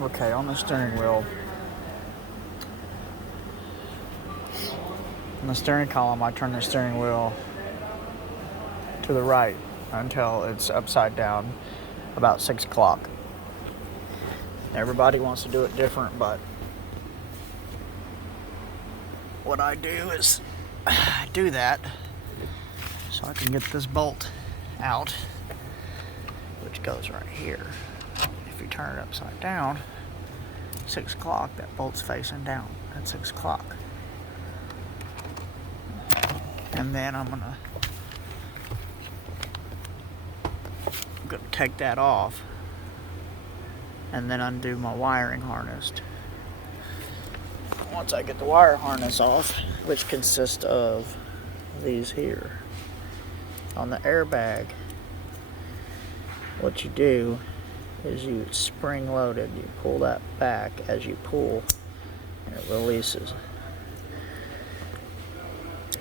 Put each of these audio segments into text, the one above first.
Okay, on the steering wheel, on the steering column, I turn the steering wheel to the right until it's upside down about 6 o'clock. Everybody wants to do it different, but what I do is I do that so I can get this bolt out, which goes right here. If you turn it upside down, 6 o'clock, that bolt's facing down at 6 o'clock. And then I'm gonna take that off and then undo my wiring harness. Once I get the wire harness off, which consists of these here, on the airbag, what you do is you spring load it. You pull that back as you pull, and it releases.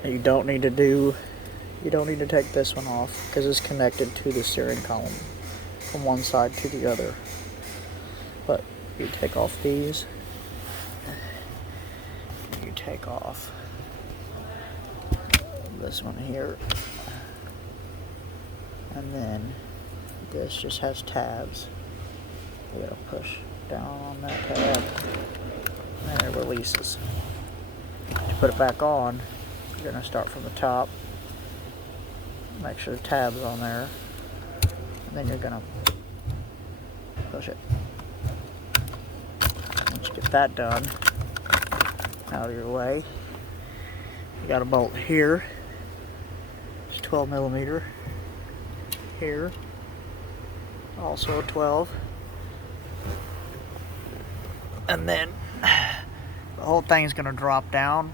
You don't need to take this one off because it's connected to the steering column from one side to the other. But you take off these, you take off this one here, and then this just has tabs. You gotta push down on that tab, and then it releases. To put it back on, you're gonna start from the top, make sure the tab's on there, and then you're gonna push it. Once you get that done, out of your way, you got a bolt here. It's 12 millimeter. Here, also a 12. And then the whole thing's gonna drop down.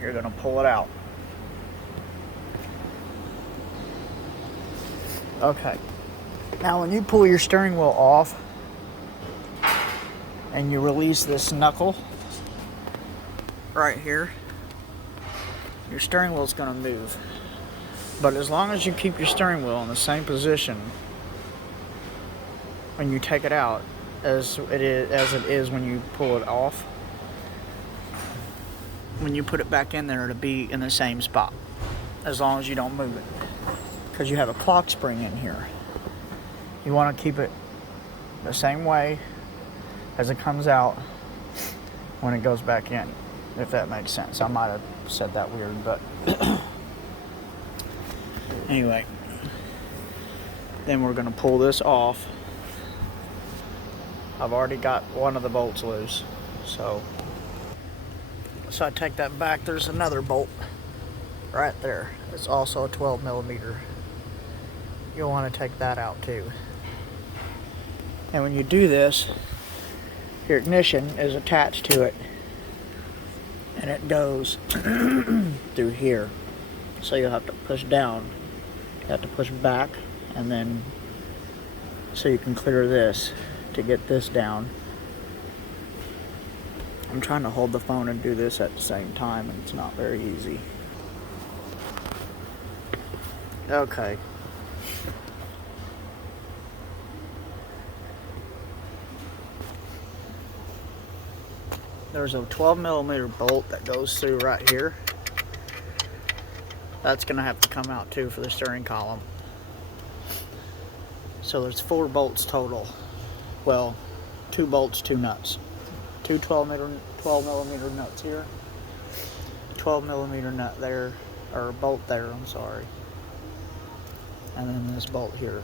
You're gonna pull it out. Okay. Now when you pull your steering wheel off and you release this knuckle right here, your steering wheel is gonna move. But as long as you keep your steering wheel in the same position when you take it out as it is when you pull it off, when you put it back in there, it'll be in the same spot as long as you don't move it, because you have a clock spring in here. You want to keep it the same way as it comes out when it goes back in, if that makes sense. I might have said that weird, but anyway, then we're going to pull this off. I've already got one of the bolts loose, so I take that back. There's another bolt right there. It's also a 12 millimeter. You'll want to take that out too. And when you do this, your ignition is attached to it, and it goes through here. So you'll have to push down. You have to push back, and then so you can clear this to get this down. I'm trying to hold the phone and do this at the same time, and it's not very easy. Okay. There's a 12 millimeter bolt that goes through right here. That's gonna have to come out too for the steering column. So there's 4 bolts total. Well, 2 bolts, 2 nuts. 2 12 millimeter nuts here. 12 millimeter nut there, or bolt there, I'm sorry. And then this bolt here,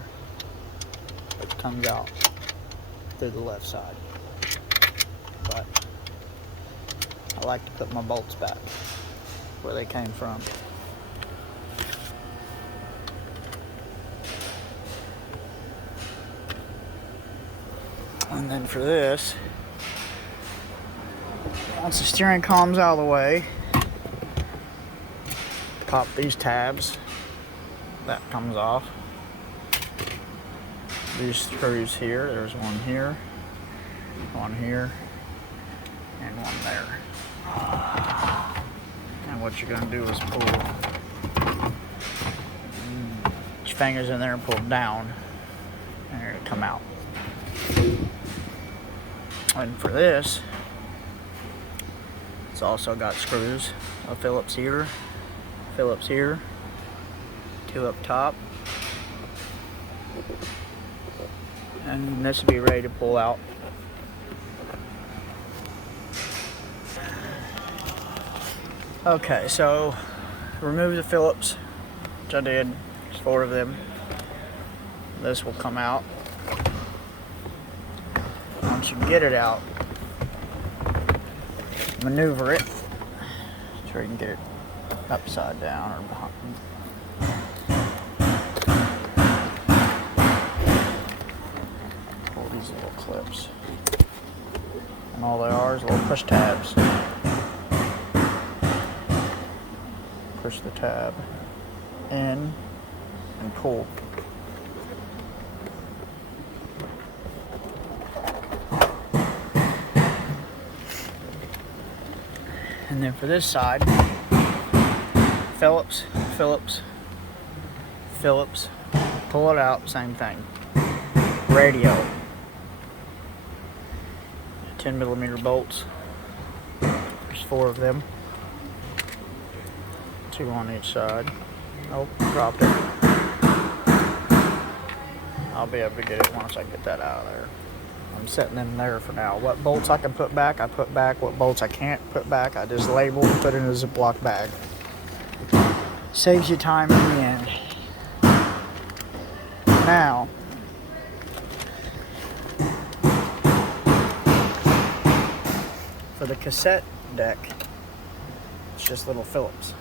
which comes out through the left side. But I like to put my bolts back where they came from. And then for this, once the steering column's out of the way, pop these tabs. That comes off. These screws here, there's one here, and one there. And what you're gonna do is pull your fingers in there and pull down, and it'll come out. And for this, it's also got screws. A Phillips here, 2 up top. And this will be ready to pull out. Okay, so remove the Phillips, which I did. There's 4 of them. This will come out. Once you get it out, maneuver it so you can get it upside down or behind. Pull these little clips. And all they are is little push tabs. Push the tab in and pull. And then for this side, Phillips, pull it out, same thing. Radio, 10mm bolts, there's 4 of them, 2 on each side. Oh, dropped it. I'll be able to get it once I get that out of there. I'm setting them there for now. What bolts I can put back, I put back. What bolts I can't put back, I just label and put in a Ziploc bag. Saves you time in the end. Now, for the cassette deck, it's just little Phillips.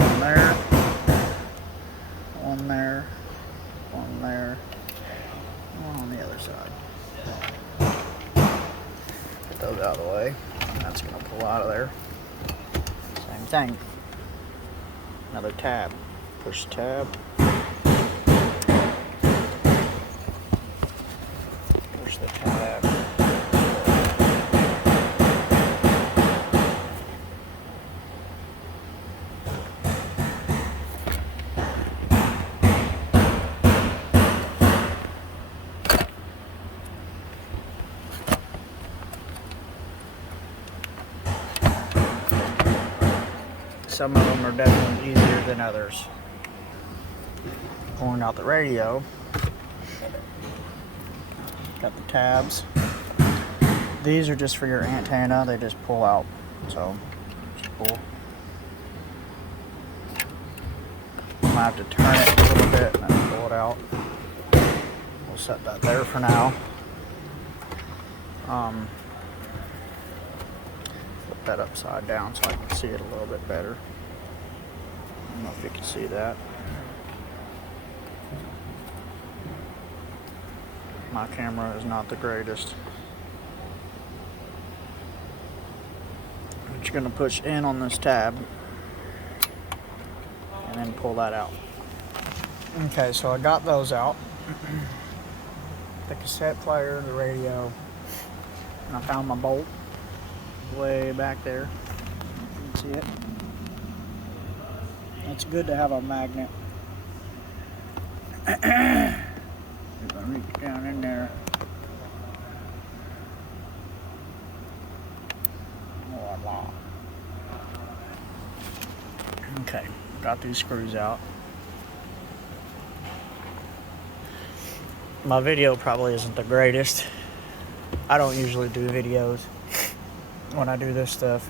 One there, one there, one there. One on the other side. Get those out of the way. And that's going to pull out of there. Same thing. Another tab. Push tab. Push the tab. Some of them are definitely easier than others. Pulling out the radio. Got the tabs. These are just for your antenna. They just pull out. So, just pull. I'm gonna have to turn it a little bit and then pull it out. We'll set that there for now. Flip that upside down so I can see it a little bit better. I don't know if you can see that. My camera is not the greatest. But you're going to push in on this tab and then pull that out. Okay, so I got those out. The cassette player, the radio, and I found my bolt way back there. You can see it. It's good to have a magnet. If I reach down in there. Voila. Okay, got these screws out. My video probably isn't the greatest. I don't usually do videos when I do this stuff,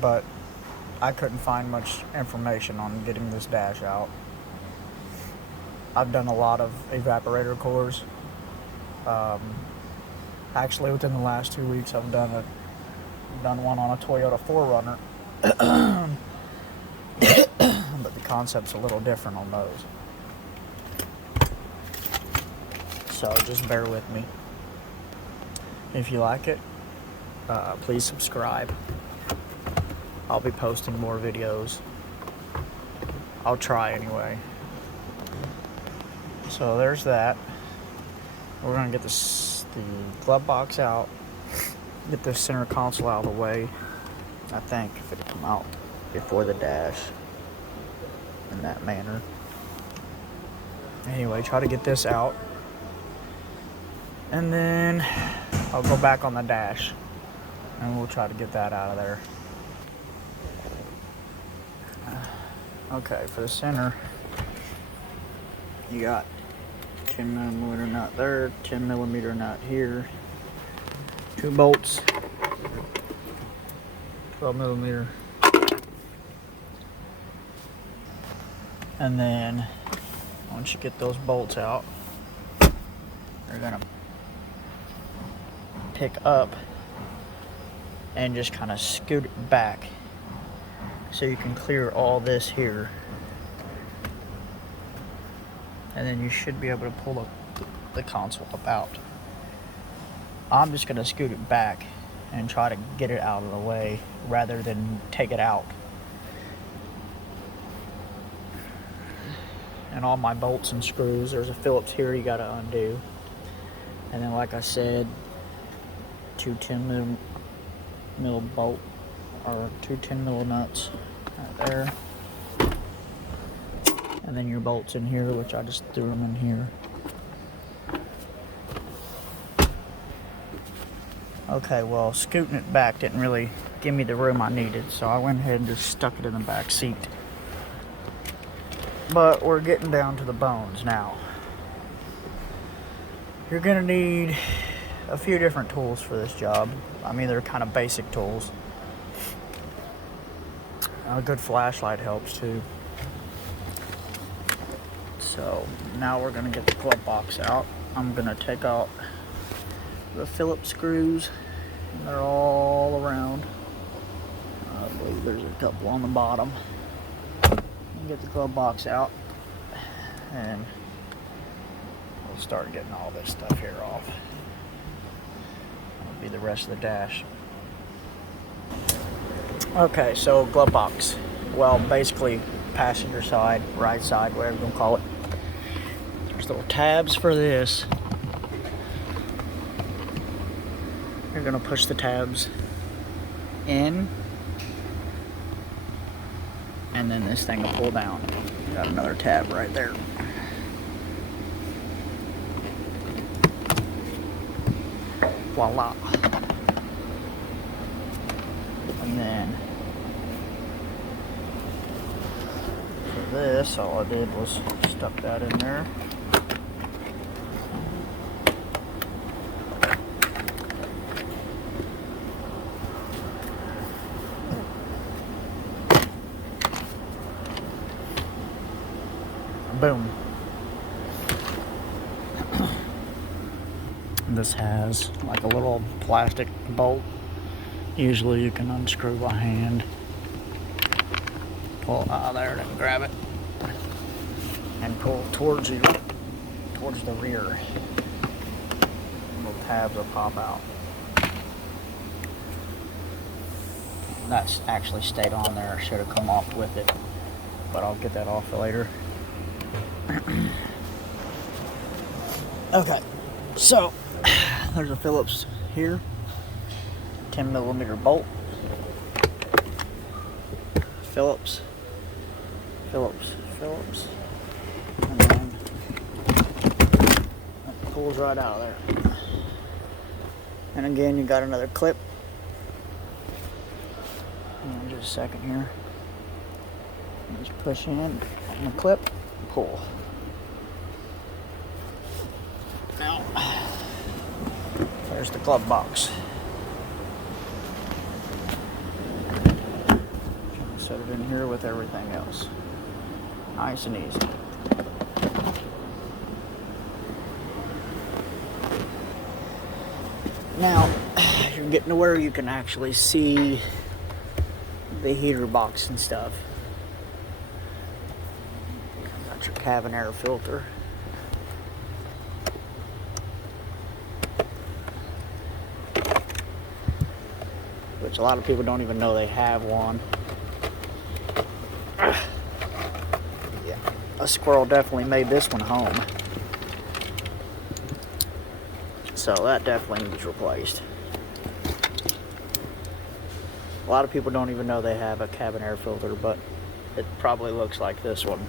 but I couldn't find much information on getting this dash out. I've done a lot of evaporator cores. Actually, within the last 2 weeks, I've done one on a Toyota 4Runner, but the concept's a little different on those. So just bear with me. If you like it, please subscribe. I'll be posting more videos. I'll try anyway. So there's that. We're gonna get the glove box out, get this center console out of the way. I think if it'll come out before the dash in that manner. Anyway, try to get this out. And then I'll go back on the dash and we'll try to get that out of there. Okay, for the center, you got 10mm nut there, 10mm nut here, 2 bolts, 12mm, and then once you get those bolts out, you're gonna pick up and just kind of scoot it back so you can clear all this here, and then you should be able to pull the console up out. I'm just going to scoot it back and try to get it out of the way rather than take it out. And all my bolts and screws, there's a Phillips here you got to undo, and then like I said, 2 10mm bolt or 2 10mm nuts right there, and then your bolts in here, which I just threw them in here. Okay, well, scooting it back didn't really give me the room I needed, so I went ahead and just stuck it in the back seat. But we're getting down to the bones now. You're gonna need a few different tools for this job. I mean, they're kind of basic tools. A good flashlight helps too. So now we're gonna get the glove box out. I'm gonna take out the Phillips screws, and they're all around. I believe there's a couple on the bottom. Get the glove box out, and we'll start getting all this stuff here off. That'll be the rest of the dash. Okay, so glove box. Well, basically passenger side, right side, whatever you want to call it. There's little tabs for this. You're gonna push the tabs in, and then this thing will pull down. Got another tab right there. Voila. And then for this, all I did was stuck that in there. Boom. This has like a little plastic bolt. Usually you can unscrew by hand. Pull it out of there and grab it. And pull towards you, towards the rear. Little tabs will pop out. That's actually stayed on there. Should have come off with it. But I'll get that off later. Okay, so there's a Phillips here, 10mm bolt, Phillips, and then it pulls right out of there. And again, you got another clip. Just a second here. Just push in on the clip, pull. Now, there's the glove box. Set it in here with everything else. Nice and easy. Now, you're getting to where you can actually see the heater box and stuff. Got your cabin air filter. Which a lot of people don't even know they have one. Yeah, a squirrel definitely made this one home. So that definitely needs replaced. A lot of people don't even know they have a cabin air filter, but it probably looks like this one.